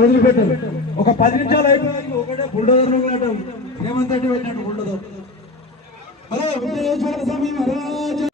వదిలిపెట్టారు. ఒక 10 నిమిషాలు అయిపోయి ఒకటే బుల్డోజర్ రేవంత్ రెడ్డి వెళ్ళినట్టు bulldozer. Hello Vijayeshwara Swami Maharaj.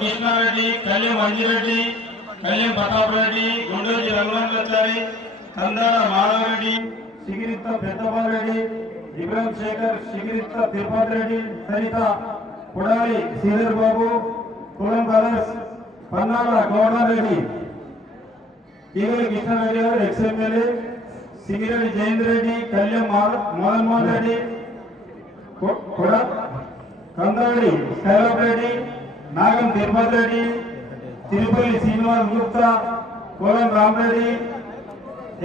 Krishnareddy, Kalyan Manjireddy, Kalyan Pratap Reddy, Gunduri Ranganathachari, Kandara Madhavareddy, Sigiritta Peddapalareddy, Ibrahim Shekhar, Sigiritta Tirupati Reddy, Sarita Pudali Sridhar Babu, Kulam brothers, Pannala Gowdareddy, Eegali Krishnareddy గారు ex MLA, Singireddy Jayendra Reddy, Kalyan Mohan Mohan Reddy, Kandadi Shailabh Reddy, Nagam Tirupati Reddy, Tirupalli Srinivas Gupta, Kolam Ramareddy,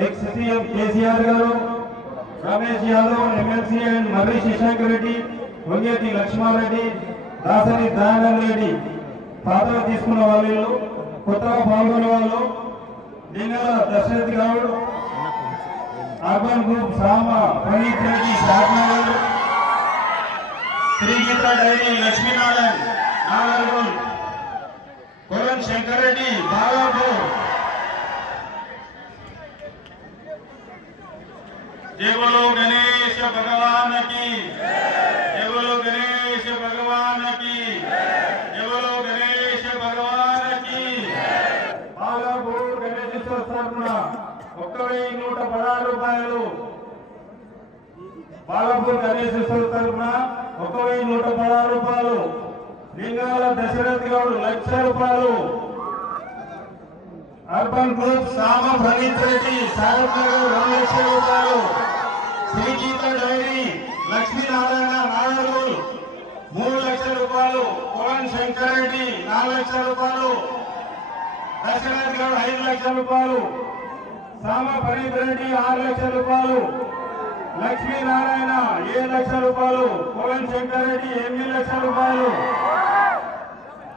ex CM KCR గారు, రమేష్ యాదవ్ ఎమ్మెల్సీ అండ్ మర్రి శశాంక్ రెడ్డి, వంగేటి లక్ష్మారెడ్డి, దాసరి దయానంద రెడ్డి పాత్ర తీసుకున్న వాళ్ళు, కొత్తగా పాల్గొనే వాళ్ళు లింగాల దశరథ్ గౌడ్, అర్బన్ గ్రూప్ సామ ప్రణీత్ రెడ్డి షాద్నగర్, శ్రీగీత డైరీ లక్ష్మీనారాయణ నాగర్గోల్, కొరన్ శంకర్ రెడ్డి బాలాపూర్. जय बोलो गणेश भगवान की, जय बोलो गणेश भगवान की, जय बोलो गणेश भगवान की. బాలాపూర్ గణేశ్వర తరపున 1116 రూపాయలు. బాలాపూర్ గణేశ్వర తరపున 1116 రూపాయలు. లింగాల దశరథ్ గౌడ్ 1,00,000 రూపాయలు. అర్బన్ గ్రూప్ సామ ప్రణీత్ రెడ్డి సాగర్ నగర్ 2,00,000 రూపాయలు. శ్రీగీత డైరీ లక్ష్మీనారాయణ నాగర్గోల్ 3,00,000 రూపాయలు. కొరన్ శంకర్ రెడ్డి 4,00,000 రూపాయలు. దశరథ్ గౌడ్ 5,00,000 రూపాయలు. సామ ప్రణీత్ రెడ్డి 6,00,000 రూపాయలు. లక్ష్మీనారాయణ 7,00,000 రూపాయలు. కొరన్ శంకర్ రెడ్డి 8,00,000 రూపాయలు.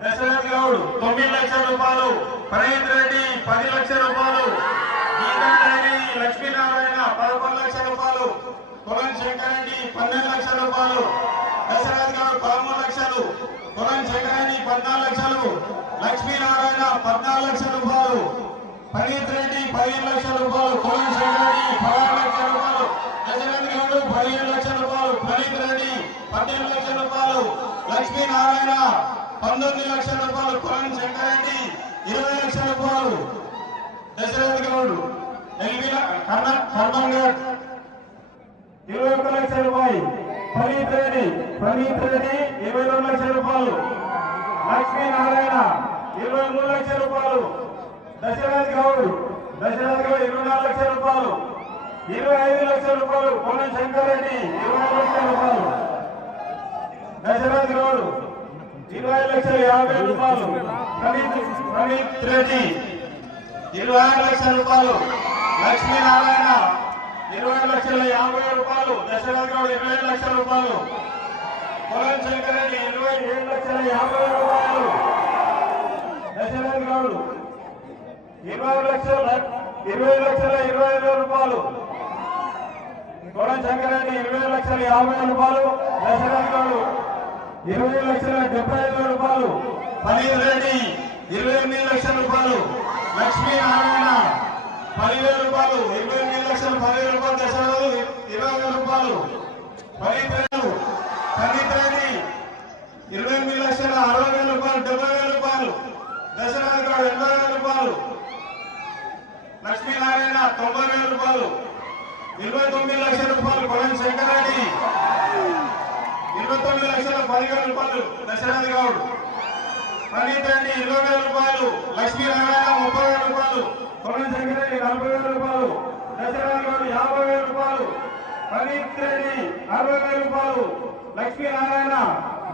దశరథ్ గౌడ్ 9,00,000 రూపాయలు. ప్రణీత్ రెడ్డి 10,00,000 రూపాయలు. గీతా డైరీ లక్ష్మీనారాయణ 11,00,000 రూపాయలు. కొరన్ శంకర్ రెడ్డి 12,00,000 రూపాయలు. దశరథ్ గౌడ్ 13,00,000. కొరన్ శంకర్ రెడ్డి 14,00,000. లక్ష్మీనారాయణ 14,00,000 రూపాయలు. ప్రణీత్ రెడ్డి 15,00,000 రూపాయలు. కొరన్ శంకర్ రెడ్డి 16,00,000 రూపాయలు. దశరథ్ గౌడ్ 15,00,000 రూపాయలు. ప్రణీత్ రెడ్డి 18,00,000 రూపాయలు. లక్ష్మీనారాయణ 19,00,000 రూపాయలు. కొరన్ శంకర్ రెడ్డి 20,00,000 రూపాయలు. దశరథ్ గౌడ్ కర్మంగడ్ 21,00,000 రూపాయలు. ప్రణీత్ రెడ్డి 22,00,000 రూపాయలు. లక్ష్మీనారాయణ 23,00,000 రూపాయలు. దశరథ్ గౌడ్ 24,00,000 రూపాయలు. 25,00,000 రూపాయలు. కొరన్ శంకర్ రెడ్డి 20,00,000 రూపాయలు. దశరథ్ గౌడ్ 20,50,000 రూపాయలు. ప్రణీత్ రెడ్డి 26,00,000 రూపాయలు. లక్ష్మీనారాయణ 20,50,000 రూపాయలు. దశరథ్ గౌడ్ 20,00,000 రూపాయలు. కొరన్ శంకర్ రెడ్డి 27,50,000 రూపాయలు. దశరథ్ గౌడ్ 20,20,25,000 రూపాయలు. కొరన్ శంకర్ రెడ్డి 20,50,000 రూపాయలు. దశరథ్ గౌడ్ 20,70,000 రూపాయలు. ప్రణీత్ రెడ్డి 28,00,000 రూపాయలు. లక్ష్మీనారాయణ 10,000 రూపాయలు. 28,10,000 రూపాయలు. దశరథ్ 20,000 రూపాయలు. ప్రణీత్ రెడ్డి 28,60,000 రూపాయలు. 70,000 రూపాయలు. దశరథ్ గౌడ్ 80,000 రూపాయలు. లక్ష్మీనారాయణ 90,000 రూపాయలు. 29,00,000 రూపాయలు. కొరన్ శంకర్ రెడ్డి 29,10,000 రూపాయలు. దశరథ్ గౌడ్. ప్రణీత్ రెడ్డి 20,000 రూపాయలు. లక్ష్మీనారాయణ 30,000 రూపాయలు. కొరన్ శంకర్ రెడ్డి 40,000 రూపాయలు. దశరథ్ గౌడ్ 50,000 రూపాయలు. ప్రణీత్ రెడ్డి 60,000 రూపాయలు. లక్ష్మీనారాయణ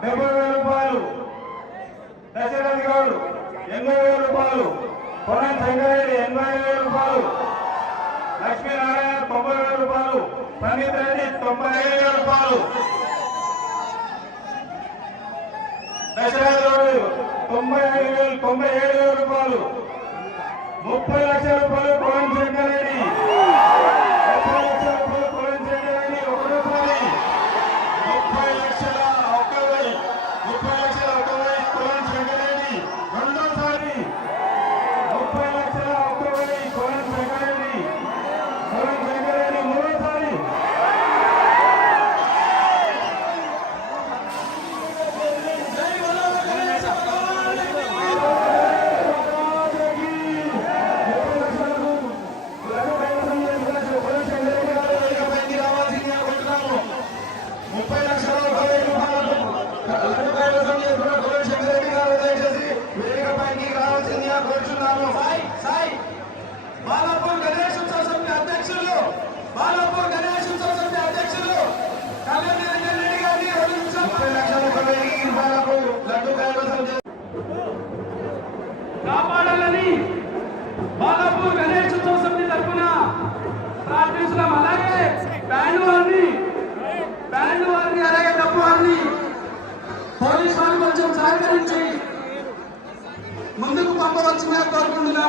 70,000 రూపాయలు. దశరథ్ గౌడ్ 80,000 రూపాయలు. కొరన్ శంకర్ రెడ్డి 80,000 రూపాయలు. లక్ష్మీనారాయణ 90,000 రూపాయలు. ప్రణీత్ రెడ్డి 95,000 రూపాయలు. దశరథ్ గౌడ్ 97,000 రూపాయలు. 30,00,000 రూపాయలు. కొరన్ శంకర్ రెడ్డి 30,00,000 రూపాయలు. కొరన్ శంకర్ రెడ్డి 1 రూపాయి. 30,00,000 కొరన్ శంకర్ రెడ్డి రెండోసారి. 30,00,000 కొరన్ శంకర్ రెడ్డి. కొరన్ శంకర్ రెడ్డి మూడోసారి. బాలాపూర్ గణేష్ ఉత్సవ సమితి అధ్యక్షులు కళ్యాణ్ రెడ్డి గారిని 30,00,000 కాపాడాలని బాలాపూర్ గణేష్ ఉత్సవ సమితి తరఫున ప్రార్థిస్తున్నాం. అలాగే బ్యాండ్ వారిని అలాగే డప్పు వారిని పోలీస్ వారిని ముందుకు పంపవలసిందిగా కోరుకుంటున్నాను.